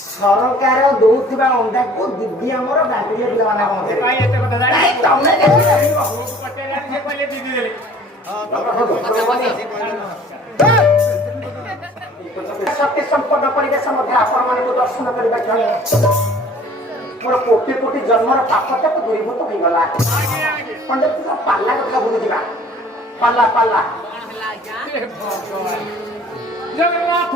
ସରକାର ଦଉଥିବା ଅଣ୍ଡାକୁ ଦିଦି ଆମର ବାଣ୍ଟିଲେ ପିଲାମାନଙ୍କ ଶକ୍ତି ସମ୍ପନ୍ନ ପରିବେଶ ମଧ୍ୟ ଆପଣମାନଙ୍କୁ ଦର୍ଶନ କରିବା ଜଣେ ମୋର କୋଟି କୋଟି ଜନ୍ମର ପାପଟାକୁ ଦୂରୀଭୂତ ହେଇଗଲା। ପଣ୍ଡିତ ପାଲା କଥା ଭୁଲିଯିବା। ପାଲା ପାଲା ଜଗନ୍ନାଥ